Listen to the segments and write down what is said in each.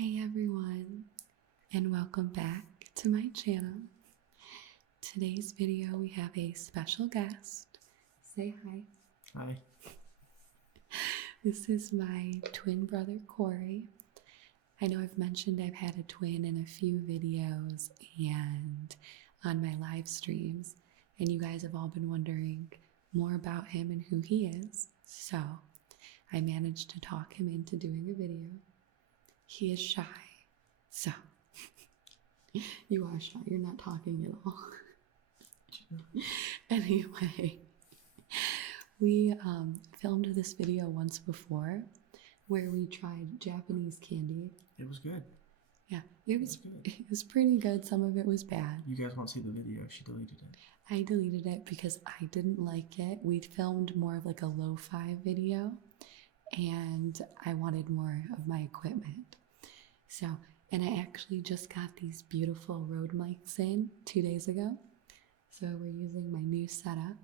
Hey everyone, and welcome back to my channel. Today's video we have a special guest. Say hi. Hi. This is my twin brother Cory. I know I've mentioned I've had a twin in a few videos and on my live streams, and you guys have all been wondering more about him and who he is. So I managed to talk him into doing a video. He is shy. So, you are shy. You're not talking at all. Anyway, we filmed this video once before where we tried Japanese candy. It was good. Yeah, it was pretty good. Some of it was bad. You guys won't see the video. She deleted it. I deleted it because I didn't like it. We filmed more of like a lo-fi video and I wanted more of my equipment. So, and I actually just got these beautiful Rode mics in 2 days ago. So we're using my new setup.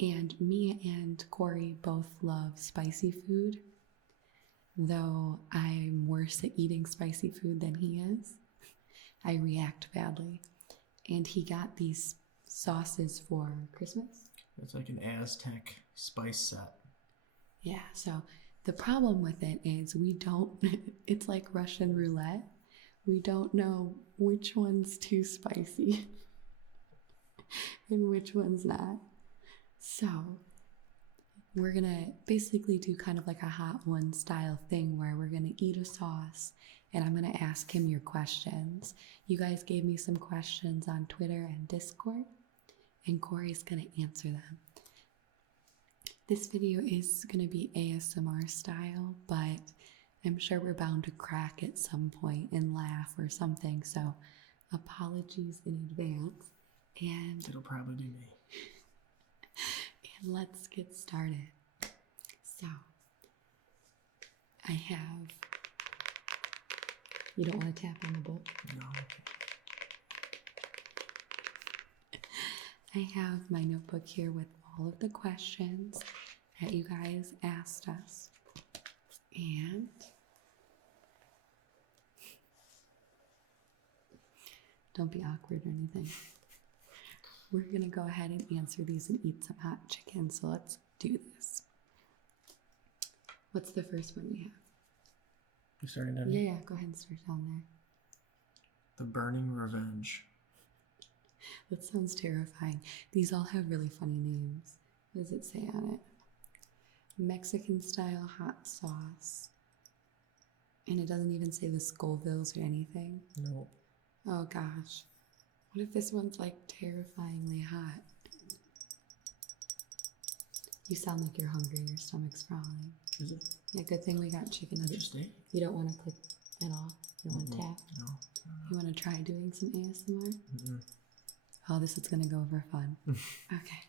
And me and Cory both love spicy food, though I'm worse at eating spicy food than he is. I react badly. And he got these sauces for Christmas. It's like an Aztec spice set. Yeah, so the problem with it is it's like Russian roulette. We don't know which one's too spicy and which one's not. So we're gonna basically do kind of like a hot one style thing where we're gonna eat a sauce and I'm gonna ask him your questions. You guys gave me some questions on Twitter and Discord and Cory's gonna answer them. This video is going to be ASMR style, but I'm sure we're bound to crack at some point and laugh or something, so apologies in advance. And it'll probably be me. And let's get started. So, I have... You don't want to tap on the book? No. I have my notebook here with all of the questions that you guys asked us. And don't be awkward or anything. We're gonna go ahead and answer these and eat some hot chicken, so let's do this. What's the first one we have? You starting down here? Yeah, go ahead and start down there. The Burning Revenge. That sounds terrifying. These all have really funny names. What does it say on it? Mexican style hot sauce. And it doesn't even say the Scovilles or anything. No. Oh gosh. What if this one's like terrifyingly hot? You sound like you're hungry. Your stomach's growling. Is it? Yeah, good thing we got chicken nuggets. Just ate? You don't want to click at all? You don't want to tap? No. You want to try doing some ASMR? Mm-mm. Oh, this is going to go over fun. Okay.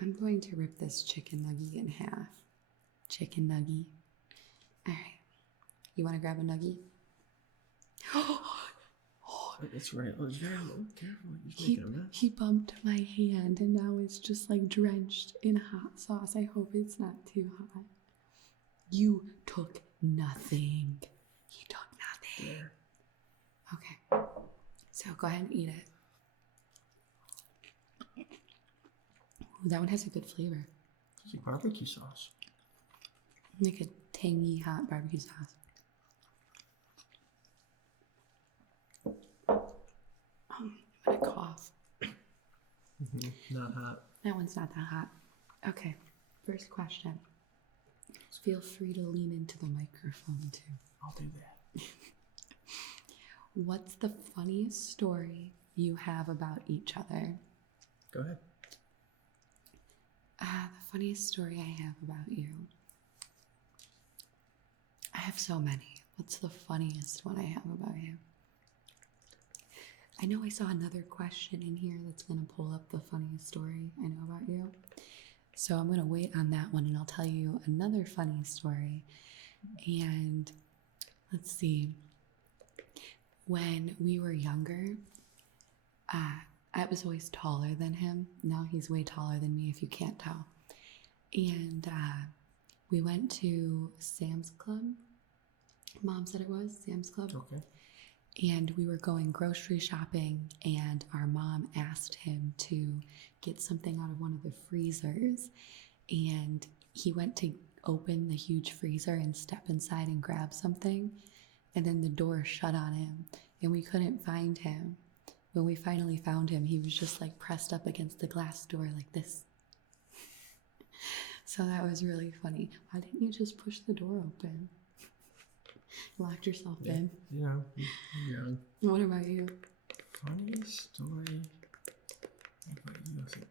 I'm going to rip this chicken nugget in half. Chicken nugget. All right. You want to grab a nugget? It's right. It's very low. Careful. You're making a mess. He bumped my hand and now it's just like drenched in hot sauce. I hope it's not too hot. You took nothing. You took nothing. There. Okay. So go ahead and eat it. Ooh, that one has a good flavor. It's like barbecue sauce. Like a tangy, hot barbecue sauce. I'm gonna cough. Not hot. That one's not that hot. Okay, first question. Feel free to lean into the microphone too. I'll do that. What's the funniest story you have about each other? Go ahead. The funniest story I have about you. I have so many. What's the funniest one I have about you? I know I saw another question in here that's going to pull up the funniest story I know about you. So I'm going to wait on that one and I'll tell you another funny story. And let's see. When we were younger, I was always taller than him. Now he's way taller than me if you can't tell. And we went to Sam's Club Mom said it was Sam's Club. Okay. And we were going grocery shopping, and our mom asked him to get something out of one of the freezers. And he went to open the huge freezer and step inside and grab something. And then the door shut on him, and we couldn't find him. When we finally found him, he was just like pressed up against the glass door like this. So that was really funny. Why didn't you just push the door open? Locked yourself in. Yeah. Yeah. What about you? Funny story. What about you?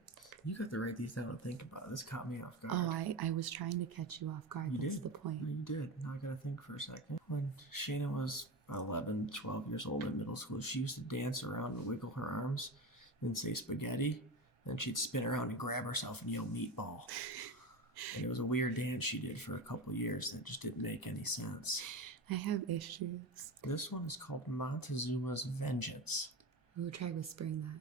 You got to write these down and think about it. This caught me off guard. Oh, I was trying to catch you off guard. You That's did. the point. No, you did. Now I got to think for a second. When Shayna was 11, 12 years old in middle school, she used to dance around and wiggle her arms and say spaghetti. Then she'd spin around and grab herself and yell meatball. And it was a weird dance she did for a couple years that just didn't make any sense. I have issues. This one is called Montezuma's Vengeance. We'll try whispering that.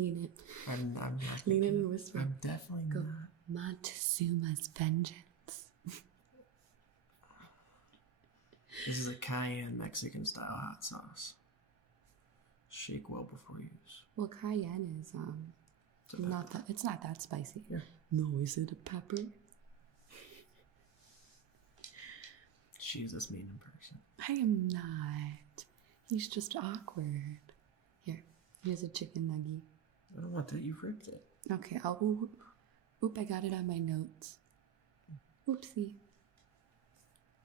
Lean it. I'm not Lean in and whisper. I'm definitely Go. not. Montezuma's Vengeance. This is a cayenne Mexican style hot sauce. Shake well before use. Well, cayenne is it's not that spicy. Yeah. No, is it a pepper? She's this mean in person. I am not. He's just awkward. Here's a chicken nugget. I don't want that. You ripped it. Okay, oop, I got it on my notes. Oopsie.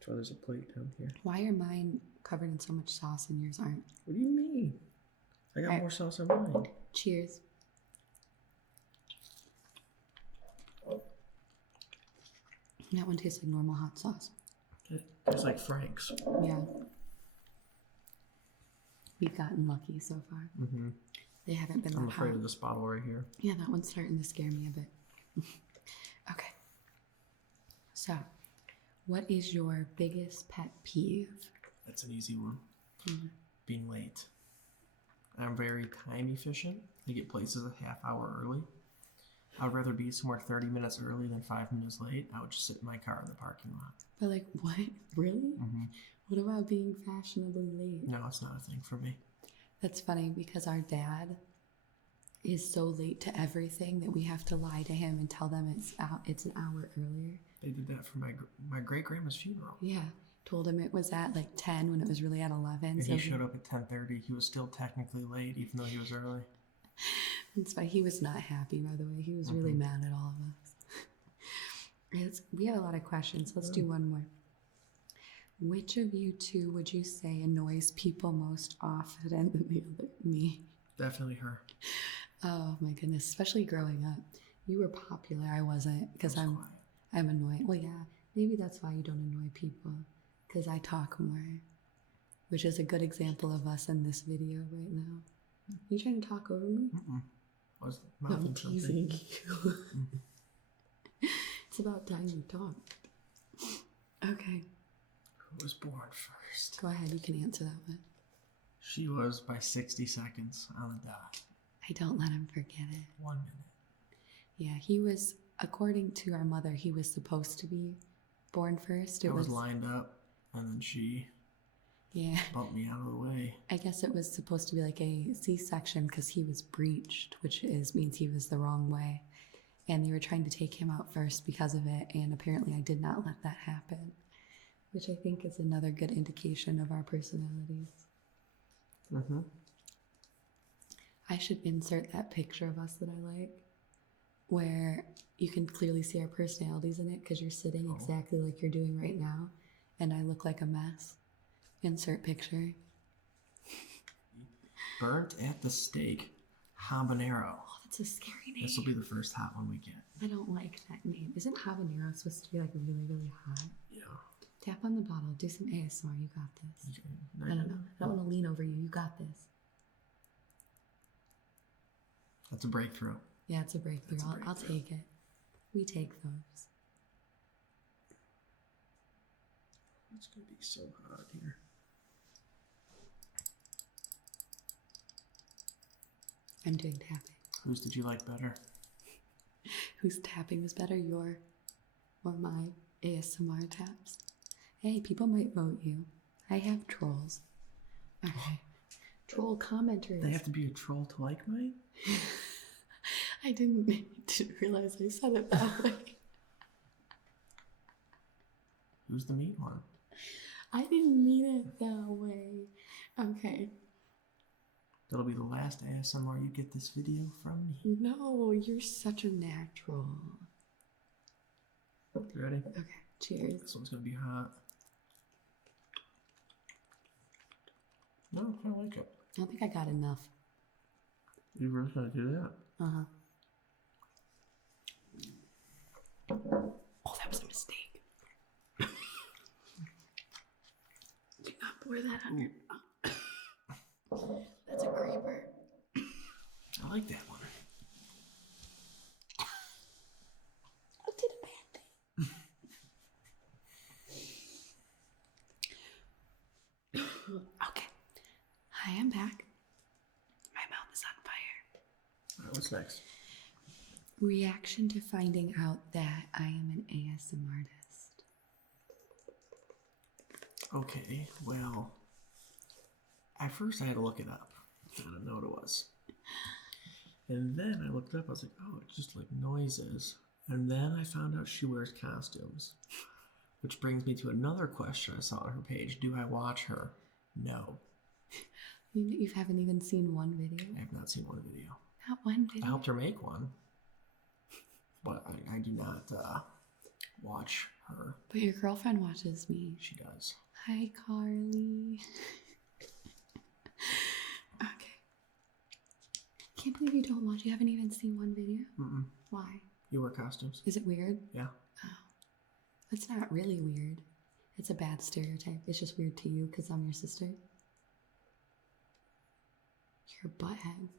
So there's a plate down here. Why are mine covered in so much sauce and yours aren't? What do you mean? I got more sauce on mine. Cheers. That one tastes like normal hot sauce. It's like Frank's. Yeah. We've gotten lucky so far. Mm-hmm. They haven't been that hot. I'm afraid of this bottle right here. Yeah, that one's starting to scare me a bit. Okay. So, what is your biggest pet peeve? That's an easy one. Mm-hmm. Being late. I'm very time efficient. I get places a half hour early. I'd rather be somewhere 30 minutes early than 5 minutes late. I would just sit in my car in the parking lot. But like, what? Really? Mm-hmm. What about being fashionably late? No, it's not a thing for me. That's funny because our dad is so late to everything that we have to lie to him and tell them it's an hour earlier. They did that for my great-grandma's funeral. Yeah. Told him it was at like 10 when it was really at 11. And so he showed up at 10:30. He was still technically late even though he was early. That's why he was not happy, by the way. He was really mad at all of us. We have a lot of questions. Let's do one more. Which of you two would you say annoys people most often than the other? Me. Definitely her. Oh my goodness, especially growing up. You were popular, I wasn't, because I'm annoying. Well, yeah, maybe that's why you don't annoy people, because I talk more, which is a good example of us in this video right now. You trying to talk over me? I'm teasing you. It's about time you talked. Okay. Who was born first? Go ahead, you can answer that one. She was by 60 seconds on the dot. I don't let him forget it. 1 minute. Yeah, he was, according to our mother, he was supposed to be born first. I was lined up, and then she bumped me out of the way. I guess it was supposed to be like a C-section because he was breached, which means he was the wrong way. And they were trying to take him out first because of it, and apparently I did not let that happen, which I think is another good indication of our personalities. Mm-hmm. I should insert that picture of us that I like, where you can clearly see our personalities in it because you're sitting exactly like you're doing right now, and I look like a mess. Insert picture. Burnt at the stake, habanero. Oh, that's a scary name. This will be the first hot one we get. I don't like that name. Isn't habanero supposed to be like really, really hot? Yeah. Tap on the bottle. Do some ASMR. You got this. Okay. I don't know. I don't want to lean over you. You got this. That's a breakthrough. Yeah, it's a breakthrough. I'll take it. We take those. It's going to be so hot here. I'm doing tapping. Whose did you like better? Whose tapping was better, your or my ASMR taps? Hey, people might vote you. I have trolls. Okay. Troll commenters. They have to be a troll to like mine? I didn't realize I said it that way. Who's the mean one? I didn't mean it that way. Okay. That'll be the last ASMR you get this video from me. No, you're such a natural. You ready? Okay, cheers. This one's gonna be hot. No, I kind of like it. I don't think I got enough. You really gonna do that? Uh-huh. Oh, that was a mistake. Do not pour that on your... That's a creeper. I like that one. I did a bad thing. Okay. Hi, I'm back. My mouth is on fire. All right, what's next? Reaction to finding out that I am an ASMR artist. Okay, well, at first I had to look it up. I didn't know what it was. And then I looked up, I was like, oh, it's just like noises. And then I found out she wears costumes. Which brings me to another question I saw on her page. Do I watch her? No. You haven't even seen one video? I have not seen one video. Not one video? I helped her make one. But I do not watch her. But your girlfriend watches me. She does. Hi, Carly. Okay. Can't believe you don't watch. You haven't even seen one video? Mm-mm. Why? You wear costumes? Is it weird? Yeah. Oh. It's not really weird. It's a bad stereotype. It's just weird to you because I'm your sister. You're a butthead.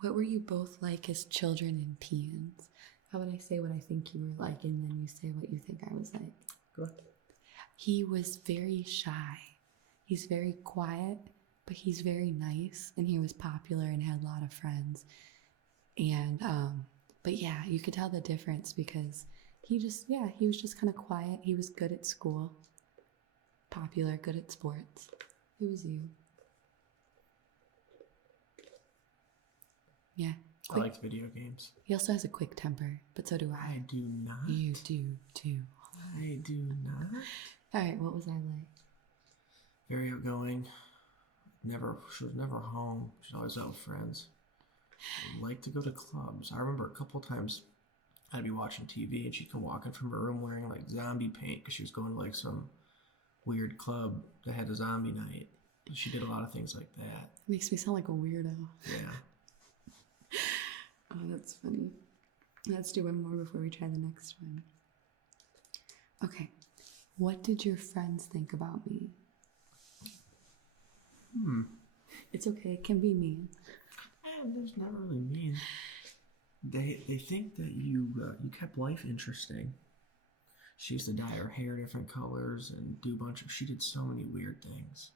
What were you both like as children and teens? How would I say what I think you were like and then you say what you think I was like? Go ahead. He was very shy. He's very quiet, but he's very nice, and he was popular and had a lot of friends. And but yeah, you could tell the difference because he was just kind of quiet. He was good at school, popular, good at sports. It was you. Yeah. I like video games. He also has a quick temper, but so do I. I do not. You do too. I do not. All right, what was I like? Very outgoing. She was never home. She's always out with friends. Liked to go to clubs. I remember a couple times I'd be watching TV and she'd come walking from her room wearing like zombie paint because she was going to like some weird club that had a zombie night. She did a lot of things like that. Makes me sound like a weirdo. Yeah. Oh, that's funny. Let's do one more before we try the next one. Okay. What did your friends think about me? It's okay. It can be mean. It's not really mean. They think that you kept life interesting. She used to dye her hair different colors and do a bunch of... She did so many weird things.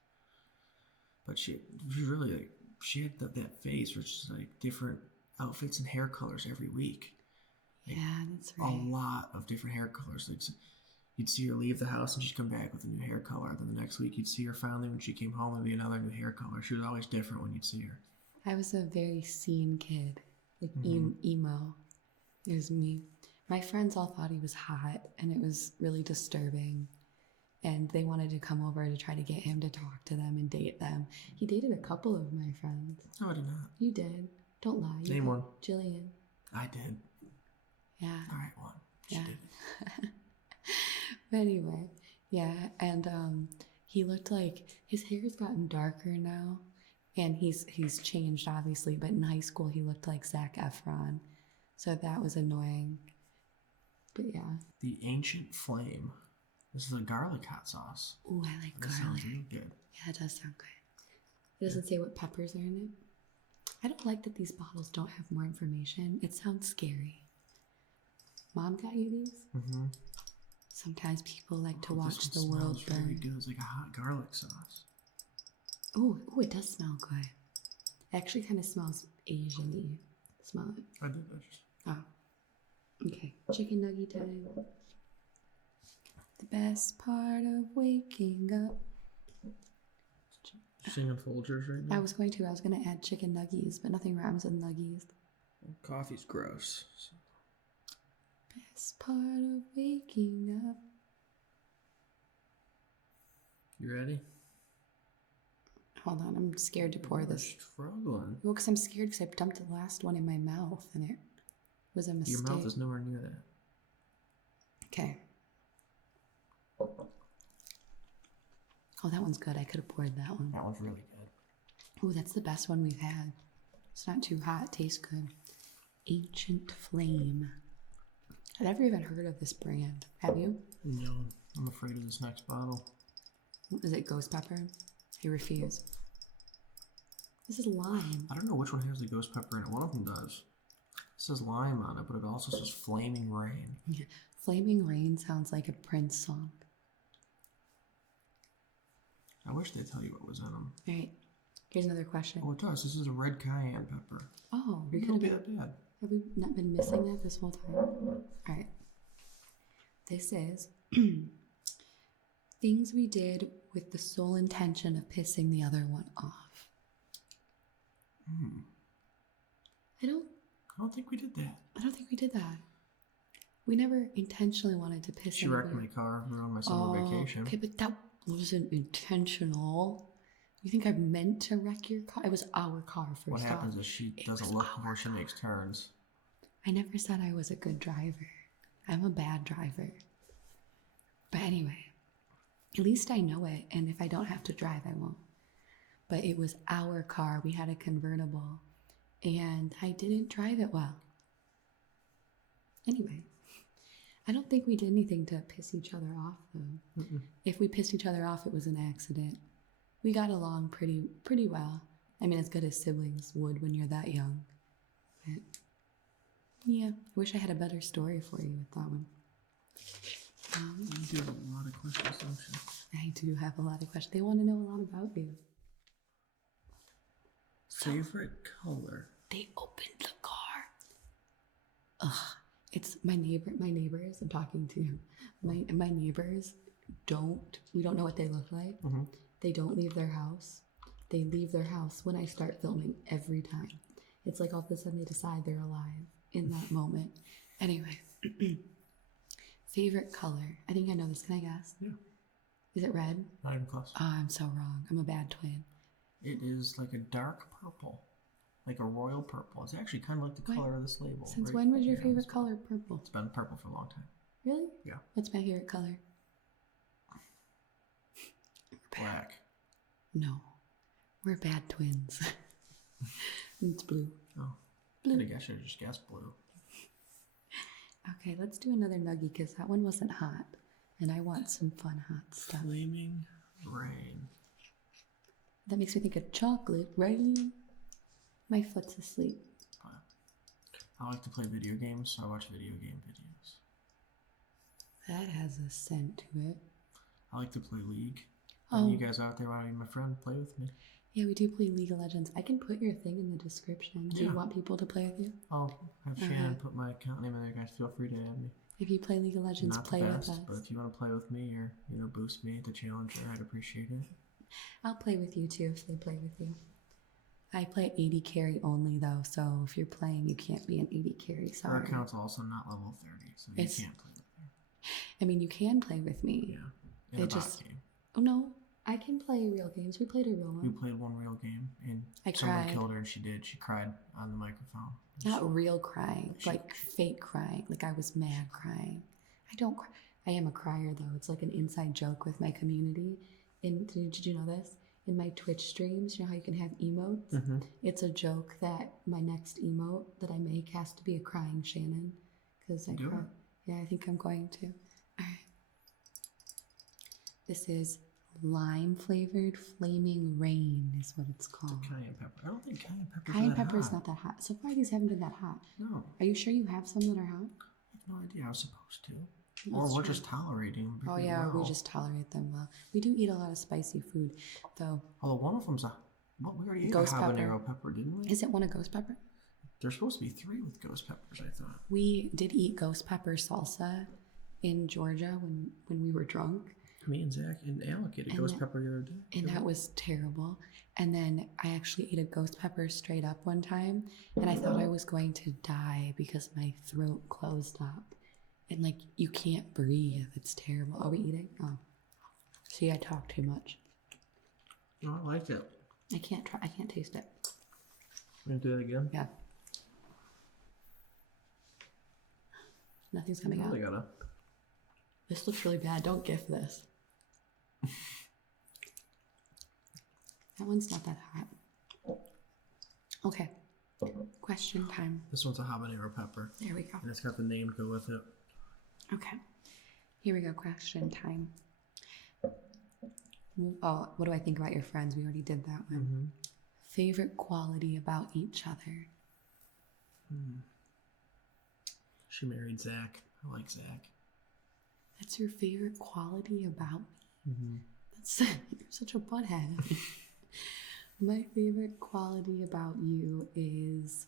But she really like... She had that phase which is like different outfits and hair colors every week. Like, yeah, that's right. A lot of different hair colors. Like you'd see her leave the house and she'd come back with a new hair color. Then the next week you'd see her finally when she came home and be another new hair color. She was always different when you'd see her. I was a very scene kid, like emo. It was me. My friends all thought he was hot, and it was really disturbing. And they wanted to come over to try to get him to talk to them and date them. He dated a couple of my friends. No, I did not. You did. Don't lie. Name one. Jillian. I did. Yeah. All right, one. She did. But anyway, yeah, and he looked like his hair's gotten darker now, and he's changed obviously. But in high school, he looked like Zac Efron, so that was annoying. But yeah. The Ancient Flame. This is a garlic hot sauce. Ooh, I like garlic. Sounds really good. Yeah, it does sound good. It doesn't say what peppers are in it. I don't like that these bottles don't have more information. It sounds scary. Mom got you these? Mm-hmm. Sometimes people like to watch the world burn. Really good. It's like a hot garlic sauce. Ooh, it does smell good. It actually kind of smells Asian-y. Smell it. I did that. Oh. Okay. Chicken nugget time. The best part of waking up. Singing Folgers right now? I was going to add chicken nuggies, but nothing rhymes with nuggies. Coffee's gross. So. Best part of waking up. You ready? Hold on, I'm scared to pour this. Struggling. Well, because I'm scared because I dumped the last one in my mouth and it was a mistake. Your mouth is nowhere near that. Okay. Oh, that one's good. I could have poured that one. That one's really good. Oh, that's the best one we've had. It's not too hot. Tastes good. Ancient Flame. I've never even heard of this brand. Have you? No, I'm afraid of this next bottle. Is it ghost pepper? I refuse. This is lime. I don't know which one has the ghost pepper in it. One of them does. It says lime on it, but it also says Flaming Rain. Flaming Rain sounds like a Prince song. I wish they'd tell you what was in them. All right. Here's another question. Oh, it does. This is a red cayenne pepper. Oh, we could have been that bad. Have we not been missing that this whole time? All right. This is things we did with the sole intention of pissing the other one off. I don't think we did that. I don't think we did that. We never intentionally wanted to piss. She wrecked my car, ruined my summer vacation. Okay, but that wasn't intentional. You think I meant to wreck your car? It was our car first. What happens is she doesn't look before she makes turns. I never said I was a good driver. I'm a bad driver. But anyway, at least I know it, and if I don't have to drive, I won't. But it was our car. We had a convertible, and I didn't drive it well. Anyway, I don't think we did anything to piss each other off, though. If we pissed each other off, it was an accident. We got along pretty well. I mean, as good as siblings would when you're that young. But yeah, I wish I had a better story for you with that one. You do have a lot of questions, don't you? I do have a lot of questions. They want to know a lot about you. Favorite color? They opened the car. Ugh. It's my neighbors I'm talking to. My neighbors we don't know what they look like. They don't leave their house. They leave their house when I start filming every time. It's like all of a sudden they decide they're alive in that moment. Anyway, favorite color. I think I know this. Can I guess? Yeah. Is it red? Not even close. Oh, I'm so wrong. I'm a bad twin. It is like a dark purple. Like a royal purple. It's actually kind of like the color of this label. Since when was your favorite color purple? It's been purple for a long time. Really? Yeah. What's my favorite color? Black. No. We're bad twins. It's blue. Oh. Blue. I think I should have just guessed blue. Okay, let's do another nuggie because that one wasn't hot. And I want some fun hot stuff. Flaming Rain. That makes me think of chocolate rain. My foot's asleep. I like to play video games, so I watch video game videos. That has a scent to it. I like to play League. Oh. And you guys out there want to be my friend, play with me. Yeah, we do play League of Legends. I can put your thing in the description. Do you want people to play with you? I'll have Shan put my account name in there, guys. Feel free to add me. If you play League of Legends, play with us. But if you want to play with me or boost me at the challenger, I'd appreciate it. I'll play with you too if they play with you. I play 80 carry only though, so if you're playing, you can't be an 80 carry. Sorry. Our account's also not level 30, so you can't play with me. I mean, you can play with me. Yeah. In a bot game. Oh no, I can play real games. We played a real one. We played one real game, and someone killed her, and she did. She cried on the microphone. Not real crying, like fake crying. Like I was mad crying. I don't cry. I am a crier though. It's like an inside joke with my community. Did you know this? In my Twitch streams, you know how you can have emotes? It's a joke that my next emote that I make has to be a crying Shannon. Because I cry. Yeah, I think I'm going to. All right. This is lime flavored Flaming Rain is what it's called. Cayenne pepper. I don't think cayenne pepper. Cayenne pepper is not that hot. So far, these haven't been that hot. No. Are you sure you have some that are hot? I have no idea. I was supposed to. Or we're just tolerating them. Oh yeah, we just tolerate them well. We do eat a lot of spicy food, though. Although one of them's we already ate ghost a habanero pepper, didn't we? Is it one a ghost pepper? There's supposed to be 3 with ghost peppers, I thought. We did eat ghost pepper salsa, in Georgia when we were drunk. Me and Zach and Alec ate a ghost pepper the other day. And that was terrible. And then I actually ate a ghost pepper straight up one time, and I thought I was going to die because my throat closed up. And like, you can't breathe. It's terrible. Are we eating? Oh. See, I talk too much. No, I like it. I can't taste it. You gonna do it again? Yeah. Nothing's coming out. Gotta. This looks really bad. Don't gif this. That one's not that hot. Okay. Question time. This one's a habanero pepper. There we go. And it's got the name to go with it. Okay. Here we go. Question time. Oh, what do I think about your friends? We already did that one. Mm-hmm. Favorite quality about each other? She married Zach. I like Zach. That's your favorite quality about me? Mm-hmm. You're such a butthead. My favorite quality about you is,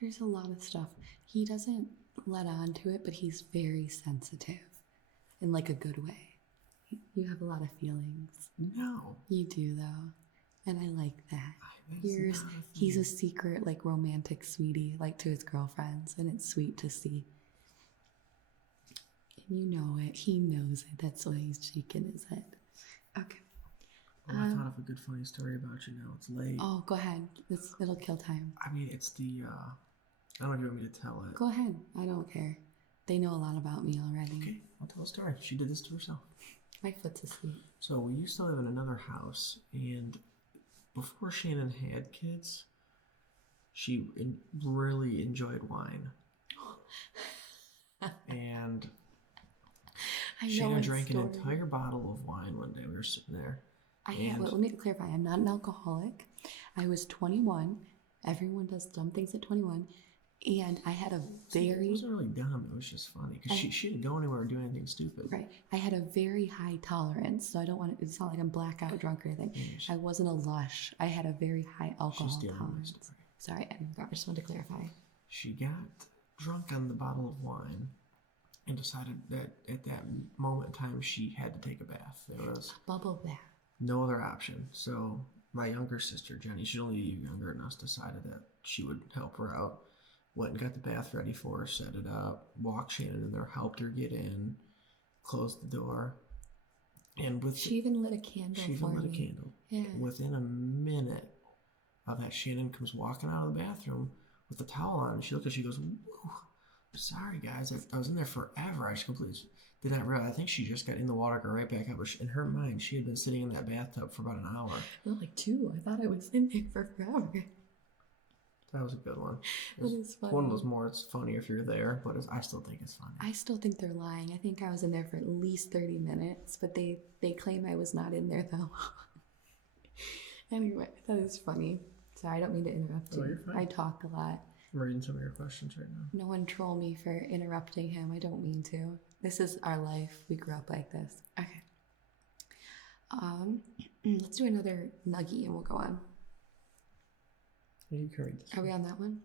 there's a lot of stuff. He doesn't let on to it, but he's very sensitive in like a good way. You have a lot of feelings. No. You do though. And I like that. He's a secret, like, romantic sweetie, like, to his girlfriends, and it's sweet to see. And you know it. He knows it. That's why he's shaking his head. Okay. Oh, I thought of a good funny story about you now. It's late. Oh, go ahead. It'll kill time. I mean, it's the, I don't know if you want me to tell it. Go ahead. I don't care. They know a lot about me already. Okay, I'll tell a story. She did this to herself. My foot's asleep. So we used to live in another house, and before Shannon had kids, she really enjoyed wine. And Shannon drank an entire bottle of wine one day. We were sitting there. Let me clarify. I'm not an alcoholic. I was 21. Everyone does dumb things at 21. And I had a very... It wasn't really dumb. It was just funny. Because she didn't go anywhere or do anything stupid. Right. I had a very high tolerance. So I don't want to... It's not like I'm blackout drunk or anything. Yeah, I wasn't a lush. I had a very high alcohol tolerance. Sorry, I just wanted to clarify. She got drunk on the bottle of wine and decided that at that moment in time she had to take a bath. There was... A bubble bath. No other option. So my younger sister, Jenny, she's only a year younger than us, decided that she would help her out. Went and got the bath ready for her, set it up, walked Shannon in there, helped her get in, closed the door. And she even lit a candle for me. She even lit a candle. Yeah. Within a minute of that, Shannon comes walking out of the bathroom with the towel on. She looked at it, she goes, "Whoa, sorry guys, I was in there forever. I just completely did not realize." I think she just got in the water, got right back out. But in her mind, she had been sitting in that bathtub for about an hour. Not like 2. I thought I was in there for forever. That was a good one. That is funny. One was more, it's funny if you're there, but I still think it's funny. I still think they're lying. I think I was in there for at least 30 minutes, but they claim I was not in there though. Anyway, that is funny. Sorry, I don't mean to interrupt you. You're fine. I talk a lot. I'm reading some of your questions right now. No one troll me for interrupting him. I don't mean to. This is our life. We grew up like this. Okay. Let's do another nuggie and we'll go on. You can read this. Are we on that one?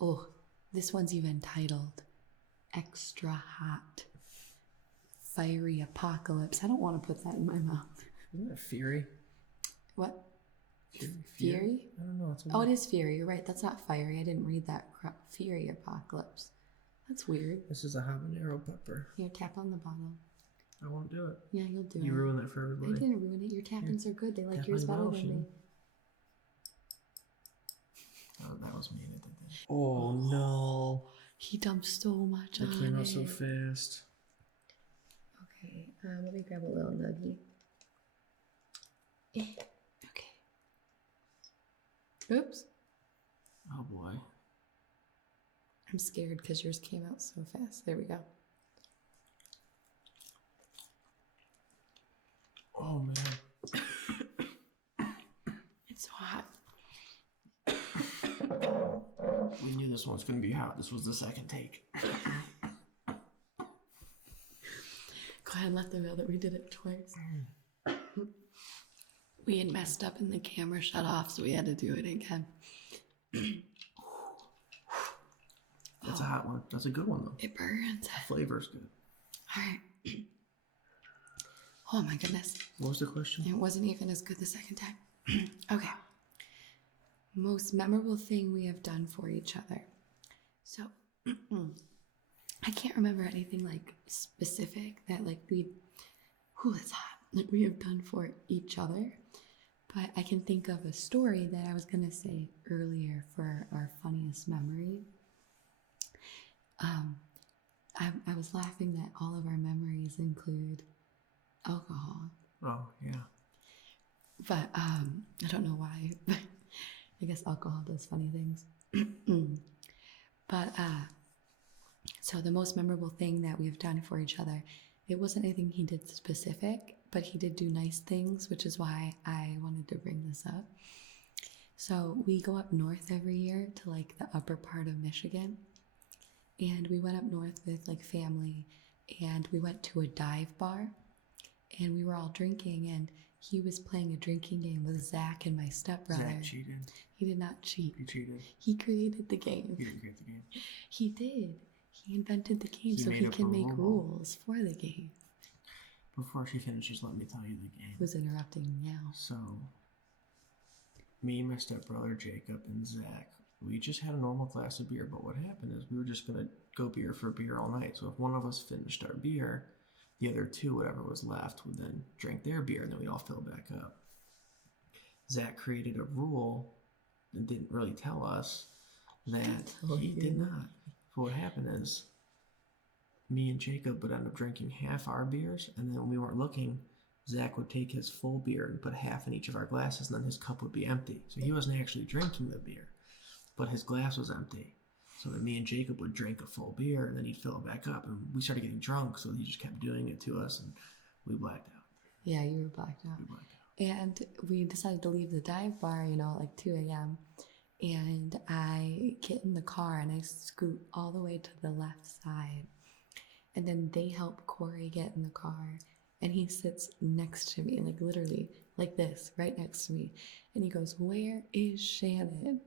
Oh, this one's even titled Extra Hot. Fiery Apocalypse. I don't want to put that in my mouth. Isn't that Fury? What? Fury? I don't know. Oh, it is Fury. You're right. That's not fiery. I didn't read that. Fury Apocalypse. That's weird. This is a habanero pepper. Here, tap on the bottle. I won't do it. Yeah, you'll do it. You ruined that for everybody. I didn't ruin it. Your tappings are good. They like yours better than me. Oh, that was me that did that. Oh no. He dumped so much on it. It came out so fast. Okay, let me grab a little nuggie. Okay. Oops. Oh boy. I'm scared because yours came out so fast. There we go. Oh man. It's so hot. We knew this one was going to be hot. This was the second take. Go ahead and let them know that we did it twice. We had messed up and the camera shut off, so we had to do it again. The That's a hot one. That's a good one, though. It burns. The flavor's good. All right. Oh my goodness. What was the question? It wasn't even as good the second time. Okay. Most memorable thing we have done for each other. So, I can't remember anything like specific that like that's hot, that we have done for each other. But I can think of a story that I was going to say earlier for our funniest memory. I was laughing that all of our memories include alcohol. Oh, yeah. But I don't know why, but I guess alcohol does funny things. But so the most memorable thing that we've done for each other, it wasn't anything he did specific, but he did do nice things, which is why I wanted to bring this up. So we go up north every year to like the upper part of Michigan, and we went up north with like family, and we went to a dive bar, and we were all drinking, and he was playing a drinking game with Zach and my stepbrother. Zach cheated. He did not cheat. He cheated. He created the game. He didn't create the game. He did. He invented the game so made he up can a make rule. rules for the game. Before she finishes, let me tell you the game. Who's interrupting now? So, me and my stepbrother Jacob and Zach, we just had a normal glass of beer, but what happened is we were just going to go beer for beer all night. So if one of us finished our beer, the other two, whatever was left, would then drink their beer, and then we'd all fill back up. Zach created a rule and didn't really tell us that he did not. So what happened is me and Jacob would end up drinking half our beers, and then when we weren't looking, Zach would take his full beer and put half in each of our glasses, and then his cup would be empty. So he wasn't actually drinking the beer, but his glass was empty. So then me and Jacob would drink a full beer, and then he'd fill it back up, and we started getting drunk, so he just kept doing it to us, and we blacked out. Yeah, you were blacked out. We blacked out. And we decided to leave the dive bar, at like 2 a.m. And I get in the car and I scoot all the way to the left side. And then they help Cory get in the car. And he sits next to me, like literally like this, right next to me. And he goes, "Where is Shannon?"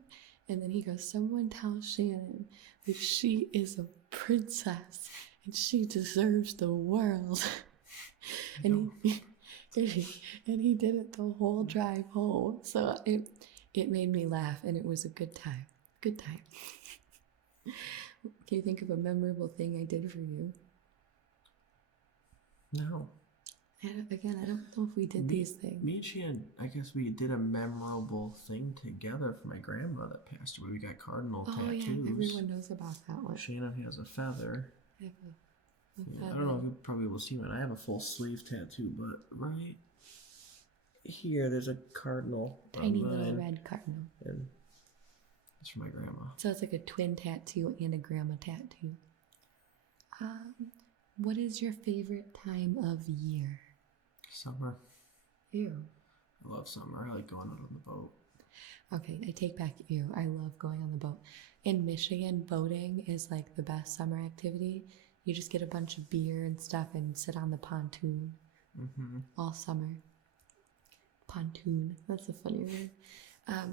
And then he goes, "Someone tell Shannon that she is a princess and she deserves the world." And he did it the whole drive home. So it made me laugh, and it was a good time. Good time. Can you think of a memorable thing I did for you? No. Again, I don't know if we did these things. Me and Shan, I guess we did a memorable thing together for my grandma that passed away. We got cardinal tattoos. Yeah, everyone knows about that one. Shannon has a feather. I have a Yeah, I feather. don't know if you probably will see one. I have a full sleeve tattoo, but right here there's a cardinal. Tiny on little mine, red cardinal. and it's for my grandma. So it's like a twin tattoo and a grandma tattoo. What is your favorite time of year? Summer. Ew. I love summer. I like going out on the boat. Okay, I take back ew. I love going on the boat. In Michigan, boating is like the best summer activity. You just get a bunch of beer and stuff and sit on the pontoon all summer. Pontoon. That's a funny word.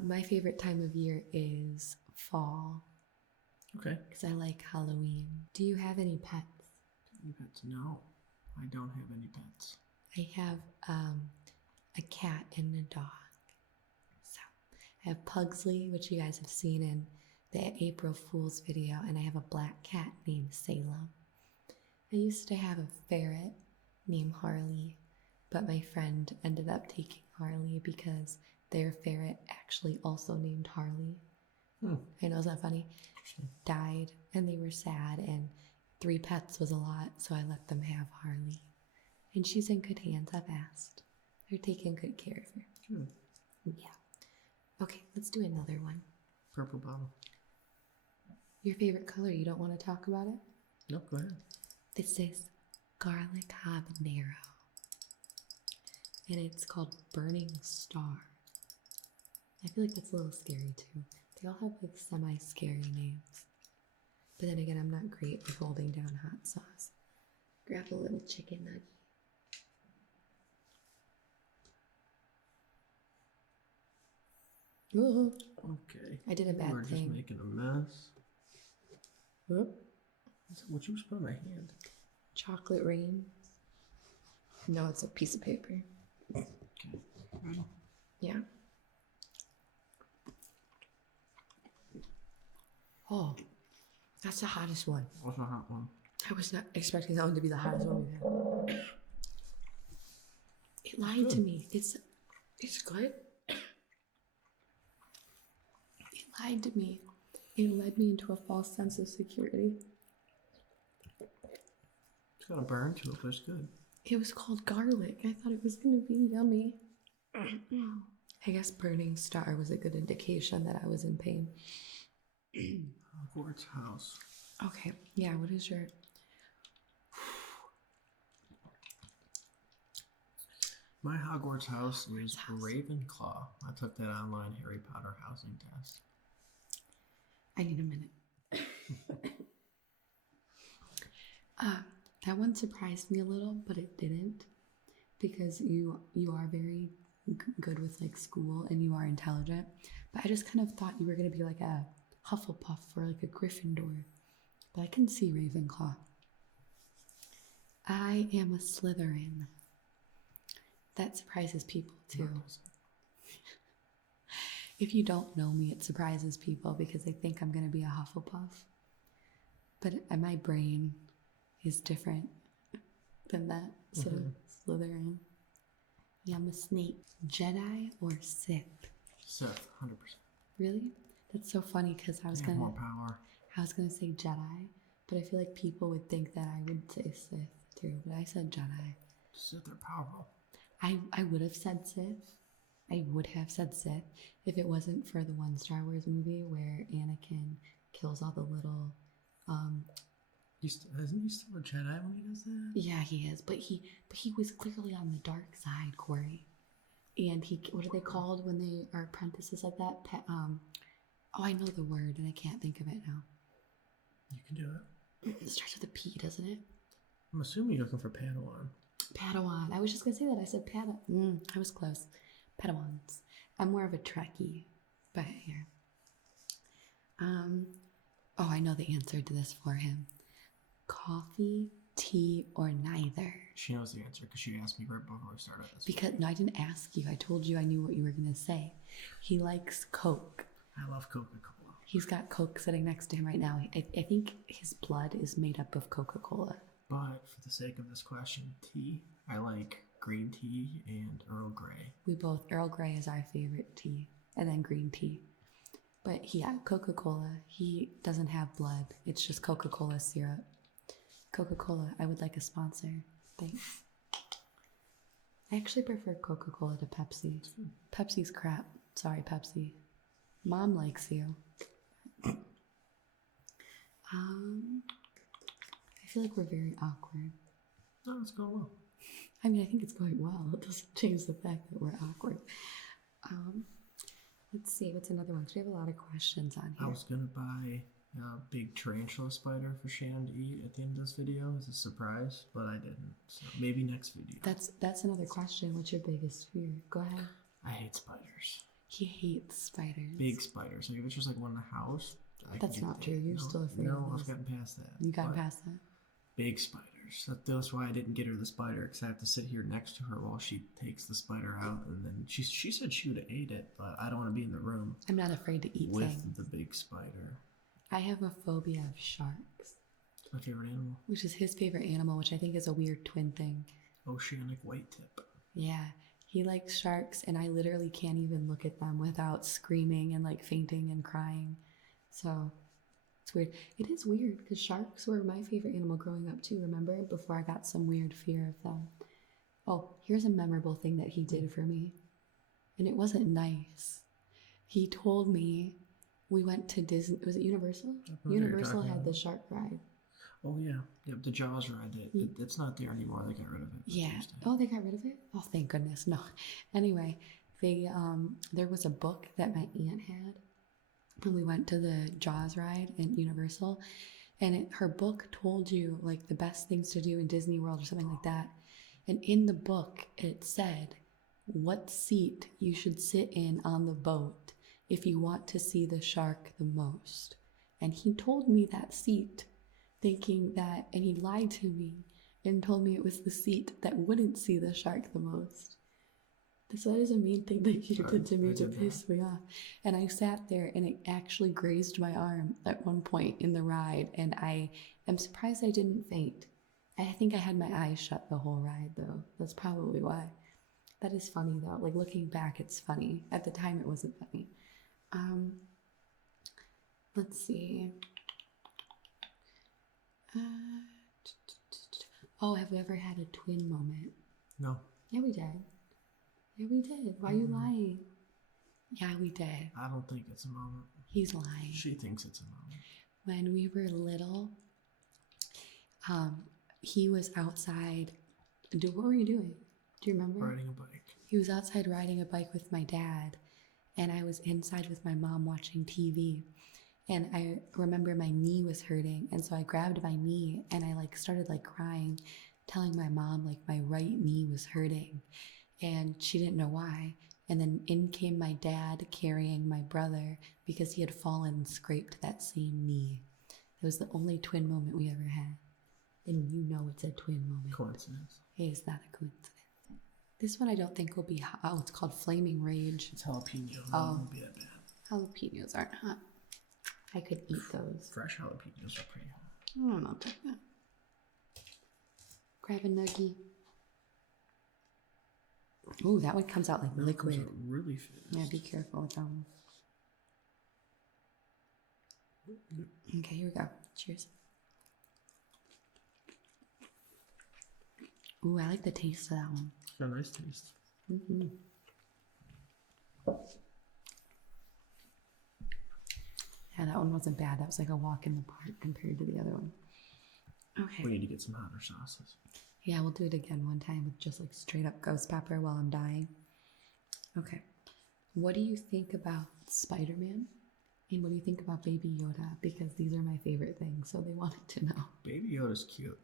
My favorite time of year is fall. Okay. Because I like Halloween. Do you have any pets? Any pets? No, I don't have any pets. I have a cat and a dog. So I have Pugsley, which you guys have seen in the April Fool's video, and I have a black cat named Salem. I used to have a ferret named Harley, but my friend ended up taking Harley because their ferret actually also named Harley. I know, is that funny? Died, and they were sad, and 3 pets was a lot, so I let them have Harley. And she's in good hands, I've asked. They're taking good care of her. Good. Yeah. Okay, let's do another one. Purple bottle. Your favorite color, you don't want to talk about it? No, go ahead. This is garlic habanero. And it's called Burning Star. I feel like that's a little scary too. They all have like semi-scary names. But then again, I'm not great with holding down hot sauce. Grab a little chicken nugget. Ooh, Okay. I did a bad We're thing. just making a mess. What you just put in my hand? Chocolate rain. No, it's a piece of paper. Okay. Ready? Yeah. Oh, that's the hottest one. What's the hot one? I was not expecting that one to be the hottest one we've had. It lied to me. It's good. It lied to me. It led me into a false sense of security. It's got a burn to it, but it's good. It was called garlic. I thought it was going to be yummy. I guess burning star was a good indication that I was in pain. Hogwarts house. Okay, yeah, what is your... My Hogwarts house is Ravenclaw. I took that online Harry Potter housing test. I need a minute. That one surprised me a little, but it didn't, because you are very good with like school and you are intelligent. But I just kind of thought you were gonna be like a Hufflepuff or like a Gryffindor. But I can see Ravenclaw. I am a Slytherin. That surprises people too. If you don't know me, it surprises people because they think I'm going to be a Hufflepuff. But my brain is different than that. So Slytherin. Yeah, I'm a snake. Jedi or Sith? Sith, 100%. Really? That's so funny because I was going more power. I was going to say Jedi, but I feel like people would think that I would say Sith too, but I said Jedi. Sith are powerful. I would have said Sith. I would have said Sith if it wasn't for the one Star Wars movie where Anakin kills all the little. Isn't he still a Jedi when he does that? Yeah, he is, but he was clearly on the dark side, Cory. And what are they called when they are apprentices like that? I know the word and I can't think of it now. You can do it. It starts with a P, doesn't it? I'm assuming you're looking for Padawan. Padawan. I was just gonna say that. I said Padawan. I was close. Padawans. I'm more of a Trekkie, but here. Oh, I know the answer to this for him. Coffee, tea, or neither. She knows the answer because she asked me right before we started this. Because no, I didn't ask you. I told you I knew what you were gonna say. He likes Coke. I love Coca-Cola. He's got Coke sitting next to him right now. I think his blood is made up of Coca-Cola. But for the sake of this question, tea, I like green tea and Earl Grey. Earl Grey is our favorite tea, and then green tea. But Coca-Cola, he doesn't have blood. It's just Coca-Cola syrup. Coca-Cola, I would like a sponsor. Thanks. I actually prefer Coca-Cola to Pepsi. Pepsi's crap. Sorry, Pepsi. Mom likes you. I feel like we're very awkward. No, it's going well. I mean, I think it's going well. It doesn't change the fact that we're awkward. Let's see, what's another one? We have a lot of questions on here. I was gonna buy a big tarantula spider for Shan to eat at the end of this video as a surprise, but I didn't. So maybe next video. That's another question. What's your biggest fear? Go ahead. I hate spiders. He hates spiders. Big spiders. Like if it's just like one in the house. That's not true. You're still afraid of those. I've gotten past that. You got past that? Big spiders. That's why I didn't get her the spider, because I have to sit here next to her while she takes the spider out, and then she said she would have ate it, but I don't want to be in the room. I'm not afraid to eat with things. The big spider. I have a phobia of sharks. It's my favorite animal. Which is his favorite animal, which I think is a weird twin thing. Oceanic white tip. Yeah, he likes sharks, and I literally can't even look at them without screaming and like fainting and crying. So it's weird. It is weird because sharks were my favorite animal growing up too, remember? Before I got some weird fear of them. Oh, here's a memorable thing that he did for me. And it wasn't nice. He told me we went to Disney. Was it Universal? Universal had the shark ride. Oh, yeah. Yep, the Jaws ride. It's not there anymore. They got rid of it. Yeah. Oh, they got rid of it? Oh, thank goodness. No. Anyway, there was a book that my aunt had when we went to the Jaws ride in Universal, and her book told you like the best things to do in Disney World or something like that. And in the book, it said what seat you should sit in on the boat if you want to see the shark the most. And he told me that seat, thinking that, and he lied to me and told me it was the seat that wouldn't see the shark the most. So that is a mean thing that you did to me to piss me off. And I sat there and it actually grazed my arm at one point in the ride. And I am surprised I didn't faint. I think I had my eyes shut the whole ride though. That's probably why. That is funny though. Like looking back, it's funny. At the time, it wasn't funny. Let's see. Oh, have we ever had a twin moment? No. Yeah, we did. Yeah, we did. Why are you lying? Yeah, we did. I don't think it's a moment. He's lying. She thinks it's a moment. When we were little, he was outside. What were you doing? Do you remember? Riding a bike. He was outside riding a bike with my dad, and I was inside with my mom watching TV. And I remember my knee was hurting, and so I grabbed my knee and I started crying, telling my mom my right knee was hurting. And she didn't know why. And then in came my dad carrying my brother because he had fallen and scraped that same knee. It was the only twin moment we ever had. And you know it's a twin moment. Coincidence. It is not a coincidence. This one I don't think will be hot. Oh, it's called Flaming Rage. It's jalapeno. Oh. It won't be that bad. Jalapenos aren't hot. I could eat those. Fresh jalapenos are pretty hot. I don't know about that. Grab a nuggie. Ooh, that one comes out like liquid. Comes out really fast. Yeah, be careful with that one. Okay, here we go. Cheers. Ooh, I like the taste of that one. It's got a nice taste. Mm-hmm. Yeah, that one wasn't bad. That was like a walk in the park compared to the other one. Okay. We need to get some hotter sauces. Yeah, we'll do it again one time with just straight up ghost pepper while I'm dying. Okay. What do you think about Spider-Man? And what do you think about Baby Yoda? Because these are my favorite things, so they wanted to know. Baby Yoda's cute.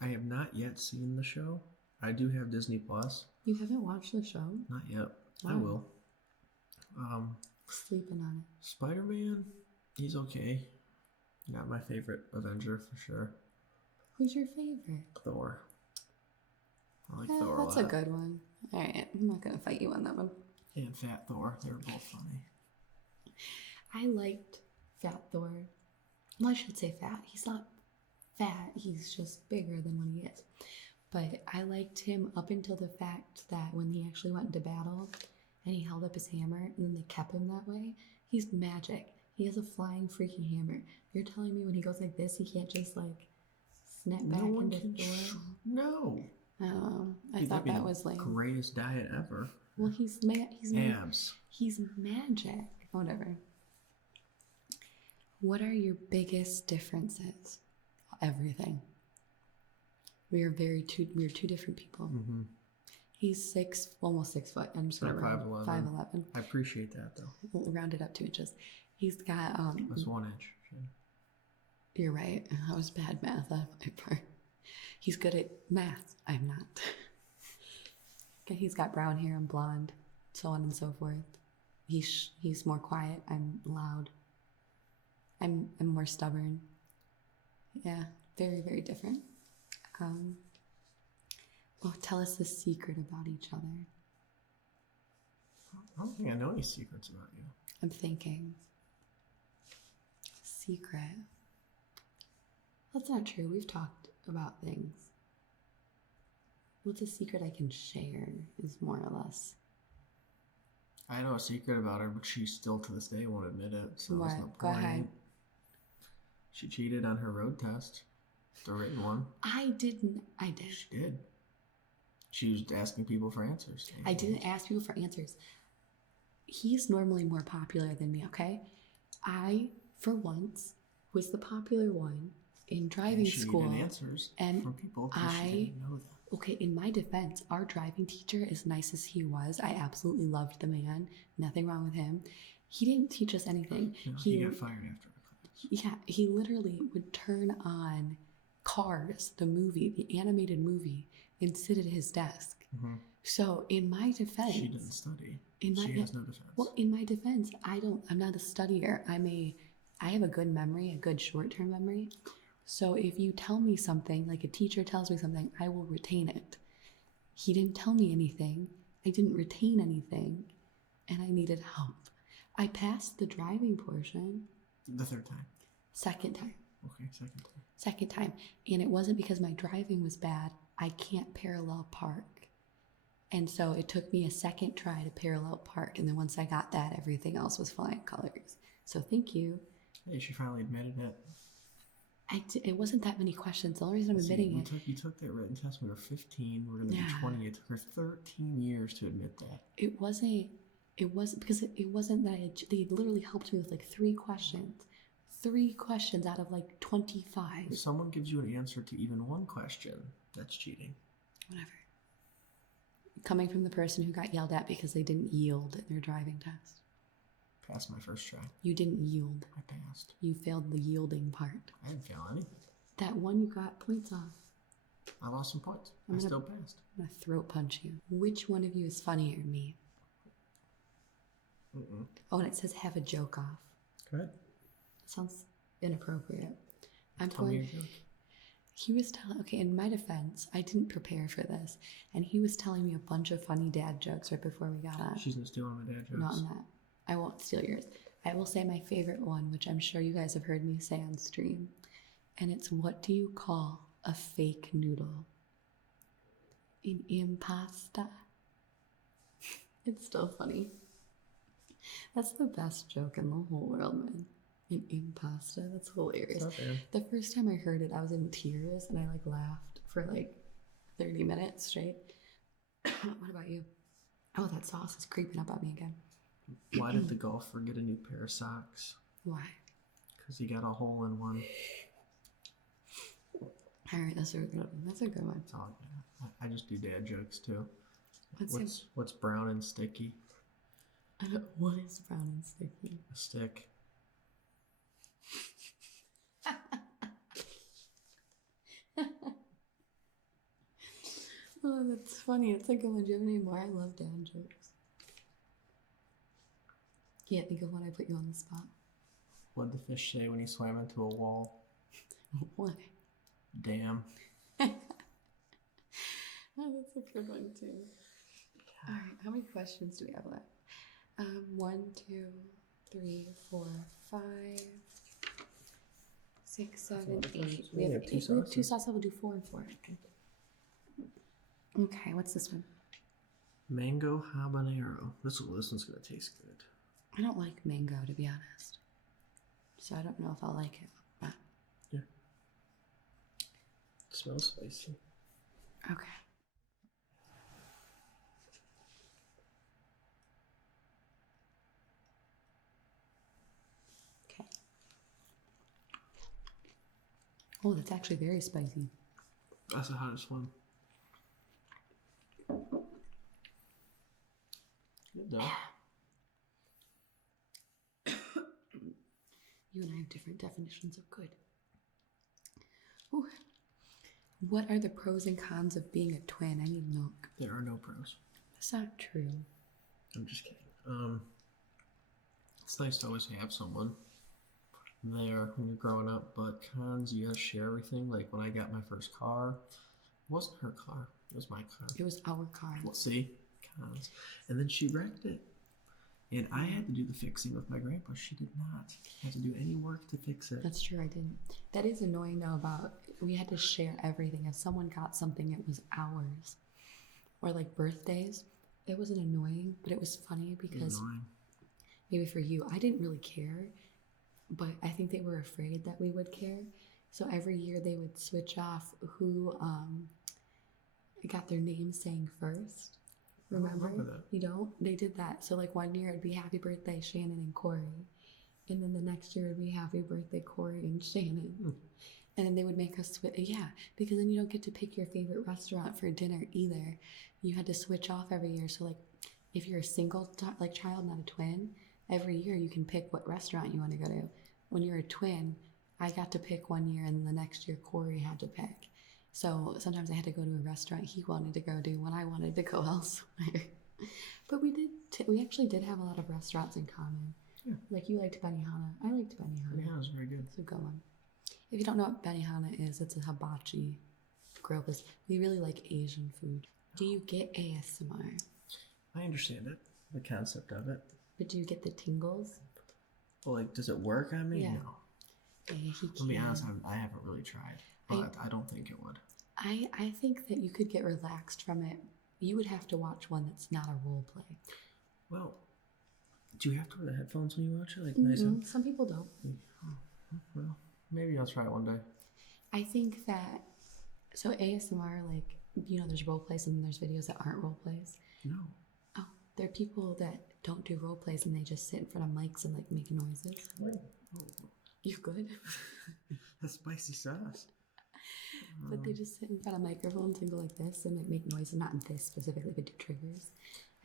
I have not yet seen the show. I do have Disney Plus. You haven't watched the show? Not yet. Oh. I will. Sleeping on it. Spider-Man, he's okay. Not my favorite Avenger for sure. Who's your favorite? Thor. I like Thor a lot. That's a good one. All right, I'm not gonna fight you on that one. And Fat Thor, they were both funny. I liked Fat Thor. Well, I should say fat. He's not fat. He's just bigger than what he is. But I liked him up until the fact that when he actually went into battle and he held up his hammer and then they kept him that way, he's magic. He has a flying freaking hammer. You're telling me when he goes like this, he can't just snap back into Thor? No. I thought that was lame. Greatest diet ever. Well, he's abs. He's magic. Whatever. What are your biggest differences? Everything. We are two different people. Mm-hmm. He's almost 6 foot. I'm just gonna round 5'11". I appreciate that though. We'll round it up 2 inches. He's got That's 1 inch. You're right. That was bad math on my part. He's good at math. I'm not. Okay, he's got brown hair. I'm blonde. So on and so forth. He's more quiet. I'm loud. I'm more stubborn. Yeah, very, very different. Well, tell us the secret about each other. I don't think I know any secrets about you. I'm thinking. Secret. That's not true. We've talked about things. What's a secret I can share is more or less. I know a secret about her, but she still to this day won't admit it. So What? there's no Go point. ahead. She cheated on her road test. The written one. I didn't. I did. She did. She was asking people for answers. I didn't ask people for answers. He's normally more popular than me, okay? I, for once, was the popular one in driving school. Needed answers from people because she didn't know them. Okay, in my defense, our driving teacher, as nice as he was, I absolutely loved the man. Nothing wrong with him. He didn't teach us anything. No, he got fired after the class. Yeah, he literally would turn on Cars, the movie, the animated movie, and sit at his desk. Mm-hmm. So in my defense, she didn't study. She has no defense. Well, in my defense, I'm not a studier. I'm a I have a good memory, a good short-term memory. So if you tell me something, like a teacher tells me something, I will retain it. He didn't tell me anything. I didn't retain anything, and I needed help. I passed the driving portion. The third time. Second time. Okay, second time. Second time. And it wasn't because my driving was bad. I can't parallel park. And so it took me a second try to parallel park. And then once I got that, everything else was flying colors. So thank you. Hey, she finally admitted it. It wasn't that many questions. The only reason I'm admitting it. You took that written test when we were 15. We're going to be 20. It took her 13 years to admit that. It wasn't because it wasn't that they literally helped me with like 3 questions. 3 questions out of like 25. If someone gives you an answer to even one question, that's cheating. Whatever. Coming from the person who got yelled at because they didn't yield in their driving test. Passed my first try. You didn't yield. I passed. You failed the yielding part. I didn't fail anything. That one you got points off. I lost some points. I still passed. I'm going to throat punch you. Which one of you is funnier, me? Oh, and it says have a joke off. Go ahead. Sounds inappropriate. Tell me your joke. He was telling, okay, in my defense, I didn't prepare for this, and he was telling me a bunch of funny dad jokes right before we got on. She's gonna steal one of my dad jokes. Not on that. I won't steal yours. I will say my favorite one, which I'm sure you guys have heard me say on stream, and it's, what do you call a fake noodle? An impasta. It's still funny. That's the best joke in the whole world, man. An impasta. That's hilarious. The first time I heard it, I was in tears and I like laughed for like 30 minutes straight. What about you? Oh, that sauce is creeping up on me again. Why did the golfer get a new pair of socks? Why? Because he got a hole in one. All right, that's a good one. That's a good one. Oh, yeah. I just do dad jokes too. What's brown and sticky? What is brown and sticky? A stick. Oh, that's funny. It's like a good one. Do you have any more? I love dad jokes. Can't think of one. I put you on the spot. What'd the fish say when he swam into a wall? What? Damn. Oh, that's a good one too. All right, how many questions do we have left? 1, 2, 3, 4, 5, 6, 7, 8. We have 2 sauces. 2 sauces. We'll do 4 and 4. Okay, what's this one? Mango habanero. This one's gonna taste good. I don't like mango, to be honest. So I don't know if I'll like it. But yeah. It smells spicy. Okay. Okay. Oh, that's actually very spicy. That's the hottest one. Good though. You and I have different definitions of good. Ooh. What are the pros and cons of being a twin? I need milk. There are no pros. That's not true. I'm just kidding. It's nice to always have someone there when you're growing up, but cons, you gotta share everything. Like when I got my first car, it wasn't her car, it was my car. It was our car. Well, see? Cons. And then she wrecked it. And I had to do the fixing with my grandpa. She did not have to do any work to fix it. That's true, I didn't. That is annoying though about, we had to share everything. If someone got something, it was ours. Or like birthdays, it wasn't annoying, but it was funny because maybe for you, I didn't really care, but I think they were afraid that we would care. So every year they would switch off who got their name saying first. Remember? That. You don't? They did that. So like one year it'd be happy birthday Shannon and Cory. And then the next year it'd be happy birthday Cory and Shannon. And then they would make us switch. Yeah, because then you don't get to pick your favorite restaurant for dinner either. You had to switch off every year. So like if you're a single child, not a twin, every year you can pick what restaurant you want to go to. When you're a twin, I got to pick one year and the next year Cory had to pick. So sometimes I had to go to a restaurant he wanted to go to when I wanted to go elsewhere. But we actually did have a lot of restaurants in common. Yeah. Like you liked Benihana. I liked Benihana. Yeah, it was very good. It's a good one. If you don't know what Benihana is, it's a hibachi grill place. We really like Asian food. Do you get ASMR? I understand it, the concept of it. But do you get the tingles? Well, like, does it work on me? Yeah. No. Yeah, To be honest, I haven't really tried, but I don't think it would. I think that you could get relaxed from it. You would have to watch one that's not a role play. Well, do you have to wear the headphones when you watch it? Like, nice. Some people don't. Well, maybe I'll try it one day. I think that, so ASMR, like, you know, there's role plays and there's videos that aren't role plays. No. Oh, there are people that don't do role plays and they just sit in front of mics and, like, make noises. Wait. Oh. You good? That's spicy sauce. But they just sit in front of microphones and go like this and like make noises, not this specifically, but do triggers.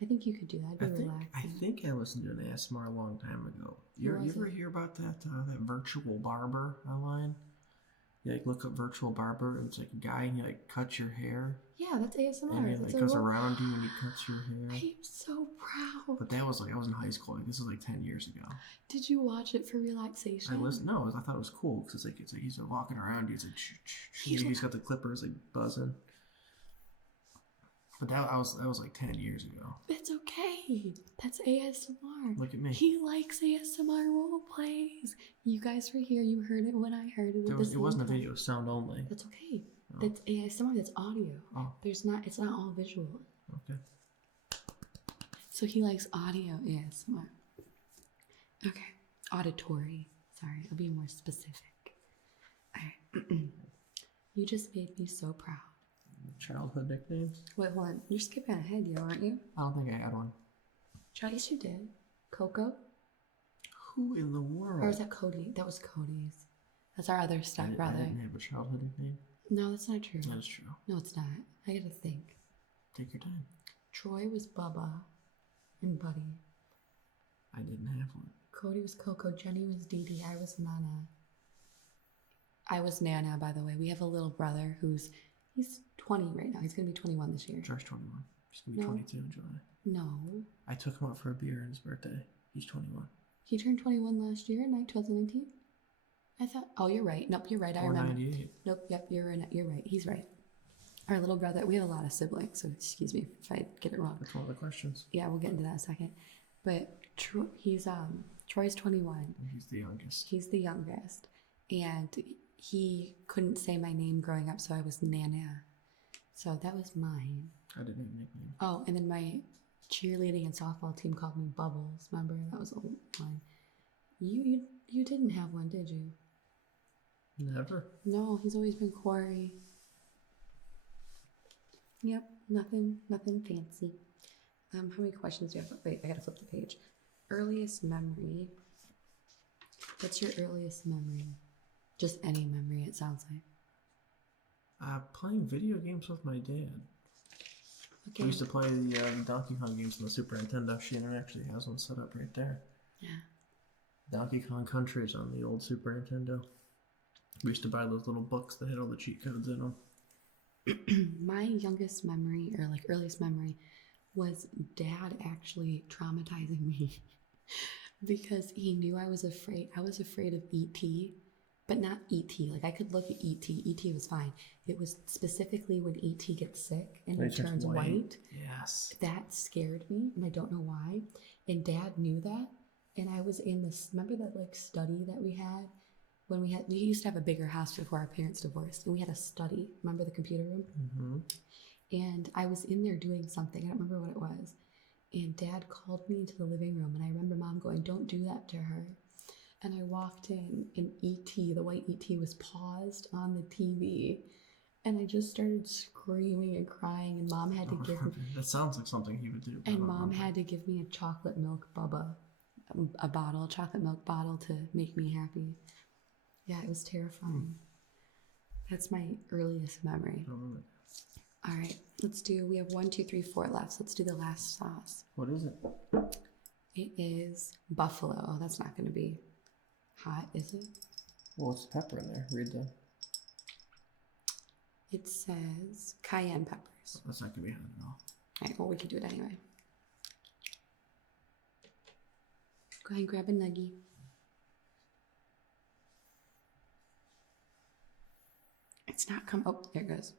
I think you could do that. I think I listened to an ASMR a long time ago. You ever hear about that virtual barber online? You like look up virtual barber and it's like a guy and he like cuts your hair. Yeah, that's ASMR. And he like goes around you and he cuts your hair. I'm so proud. But that was like, I was in high school. Like, this was like 10 years ago. Did you watch it for relaxation? I listened. No, I thought it was cool because it's like he's walking around you. It's like he's got the clippers like buzzing. But that was like 10 years ago. It's okay. That's ASMR. Look at me. He likes ASMR role plays. You guys were here. You heard it when I heard it. It wasn't a video. It was sound only. That's okay. Oh. That's ASMR. That's audio. Oh. It's not all visual. Okay. So he likes audio ASMR. Okay. Auditory. Sorry, I'll be more specific. All right. You just made me so proud. Childhood nicknames? Wait, hold on. You're skipping ahead, yo, aren't you? I don't think I had one. Yes, you did. Coco? Who in the world? Or is that Cody? That was Cody's. That's our other stepbrother. I didn't have a childhood nickname. No, that's not true. That is true. No, it's not. I gotta think. Take your time. Troy was Bubba and Buddy. I didn't have one. Cody was Coco. Jenny was Dee Dee. I was Nana. I was Nana, by the way. We have a little brother he's 20 right now. He's going to be 21 this year. Josh's 21. He's going to be 22 in July. No. I took him out for a beer on his birthday. He's 21. He turned 21 last year, 2019? I thought, oh, you're right. Nope, you're right. I remember. 98. Nope, yep, you're right. He's right. Our little brother, we have a lot of siblings, so excuse me if I get it wrong. That's one of the questions. Yeah, we'll get into that in a second. But Troy's 21. He's the youngest. He's the youngest. And he couldn't say my name growing up, so I was Nana. So that was mine. I didn't have a nickname. Oh, and then my cheerleading and softball team called me Bubbles. Remember? That was one. You didn't have one, did you? Never. No, he's always been Cory. Yep, nothing fancy. How many questions do you have? Wait, I gotta flip the page. Earliest memory. What's your earliest memory? Just any memory, it sounds like. Playing video games with my dad. Okay. We used to play the Donkey Kong games on the Super Nintendo. Shannon actually has one set up right there. Yeah. Donkey Kong Country's on the old Super Nintendo. We used to buy those little books that had all the cheat codes in them. My youngest memory, or like earliest memory, was Dad actually traumatizing me because he knew I was afraid. I was afraid of E.T., but not E.T. Like, I could look at E.T. E.T. was fine. It was specifically when E.T. gets sick and he turns white. Yes. That scared me, and I don't know why. And Dad knew that. And I was in this, remember that like study that we had? When we used to have a bigger house before our parents divorced, and we had a study. Remember the computer room? Mm-hmm. And I was in there doing something. I don't remember what it was. And Dad called me into the living room, and I remember Mom going, "Don't do that to her." And I walked in, and E.T., the white E.T., was paused on the TV. And I just started screaming and crying, and Mom had to give me... That sounds like something he would do. And Mom had to give me a chocolate milk Bubba, a chocolate milk bottle to make me happy. Yeah, it was terrifying. That's my earliest memory. All right, we have 1, 2, 3, 4 left. So let's do the last sauce. What is it? It is buffalo. Oh, that's not going to be hot, is it? Well, it's pepper in there. Read the... It says cayenne peppers. That's not going to be hot at all. All right, well, we can do it anyway. Go ahead and grab a nuggie. It's not come. Oh, there it goes.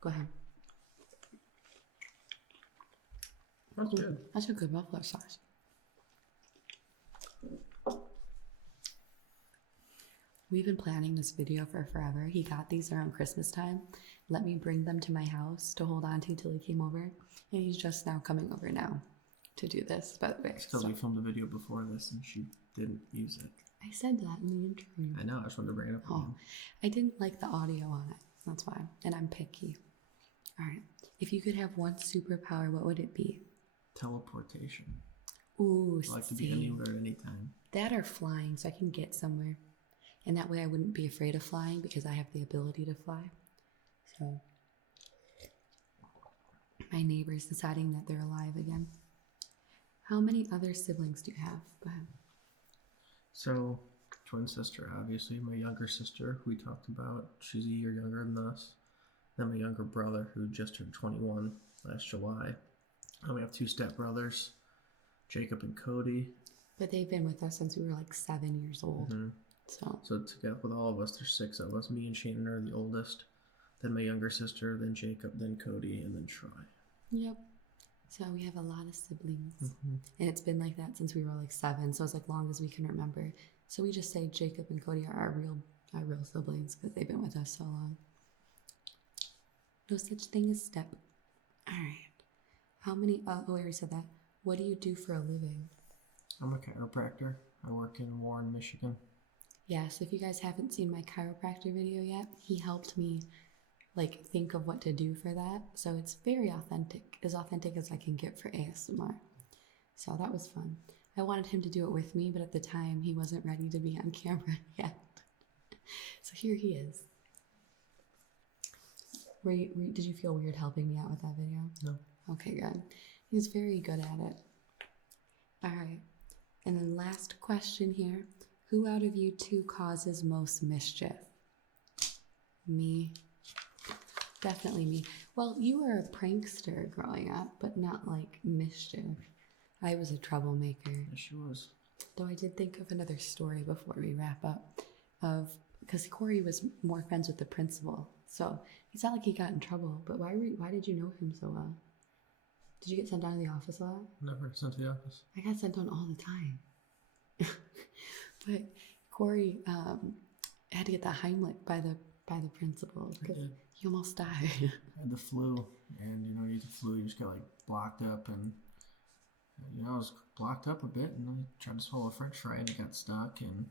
Go ahead. That's good. That's a good buffalo sauce. We've been planning this video for forever. He got these around Christmas time. Let me bring them to my house to hold on to till he came over. And he's just now coming over now to do this, by the way. Still, we filmed a video before this and she didn't use it. I said that in the interview. I know, I just wanted to bring it up again. I didn't like the audio on it. That's why. And I'm picky. All right. If you could have one superpower, what would it be? Teleportation. Ooh, I like to be anywhere at any time. That or flying, so I can get somewhere. And that way I wouldn't be afraid of flying because I have the ability to fly. So, my neighbor's deciding that they're alive again. How many other siblings do you have? Go ahead. So, twin sister, obviously. My younger sister, who we talked about. She's a year younger than us. Then my younger brother, who just turned 21 last July. And we have 2 stepbrothers, Jacob and Cody. But they've been with us since we were like 7 years old. Mm-hmm. So together with all of us, there's 6 of us. Me and Shannon are the oldest. Then my younger sister, then Jacob, then Cody, and then Troy. Yep. So we have a lot of siblings. Mm-hmm. And it's been like that since we were like 7. So it's like long as we can remember. So we just say Jacob and Cody are our real siblings because they've been with us so long. No such thing as step. All right. How many, oh, I already said that. What do you do for a living? I'm a chiropractor. I work in Warren, Michigan. Yeah, so if you guys haven't seen my chiropractor video yet, he helped me like think of what to do for that. So it's very authentic as I can get for ASMR. So that was fun. I wanted him to do it with me, but at the time he wasn't ready to be on camera yet. So here he is. Did you feel weird helping me out with that video? No. Okay, good. He's very good at it. All right. And then last question here. Who out of you 2 causes most mischief? Me. Definitely me. Well, you were a prankster growing up, but not like mischief. I was a troublemaker. Yes, she was. Though I did think of another story before we wrap up because Cory was more friends with the principal. So it's not like he got in trouble, but why did you know him so well? Did you get sent down to the office a lot? Never sent to the office. I got sent down all the time. But Cory had to get the Heimlich by the principal because he almost died. I had the flu, and you get the flu, you just got like blocked up, and I was blocked up a bit, and I tried to swallow a French fry, and it got stuck, and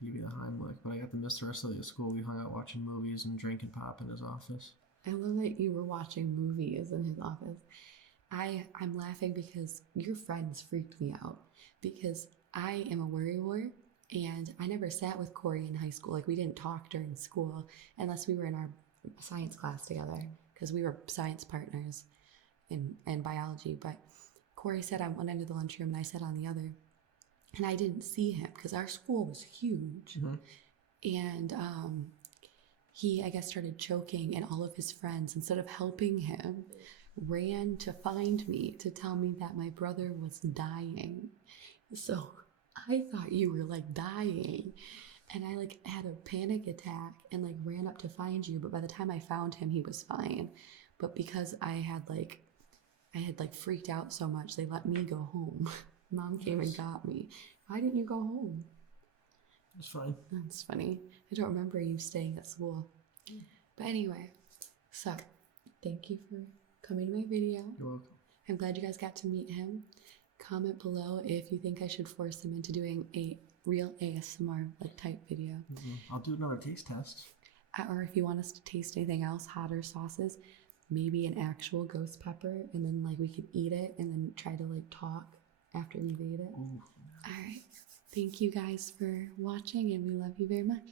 give you the Heimlich. But I got to miss the rest of the school. We hung out watching movies and drinking pop in his office. I love that you were watching movies in his office. I'm laughing because your friends freaked me out because I am a worrywart and I never sat with Cory in high school. Like we didn't talk during school unless we were in our science class together because we were science partners in biology. But Cory sat on one end of the lunchroom and I sat on the other. And I didn't see him because our school was huge. Mm-hmm. And he, I guess, started choking and all of his friends, instead of helping him, ran to find me to tell me that my brother was dying. So I thought you were like dying. And I like had a panic attack and like ran up to find you. But by the time I found him, he was fine. But because I had freaked out so much, they let me go home. Mom came and got me. Why didn't you go home? It's fine. That's funny. I don't remember you staying at school. But anyway, so thank you for coming to my video. You're welcome. I'm glad you guys got to meet him. Comment below if you think I should force him into doing a real ASMR like type video. Mm-hmm. I'll do another taste test. Or if you want us to taste anything else, hotter sauces, maybe an actual ghost pepper, and then like we could eat it and then try to like talk after we've ate it. Ooh. All right. Thank you guys for watching and we love you very much.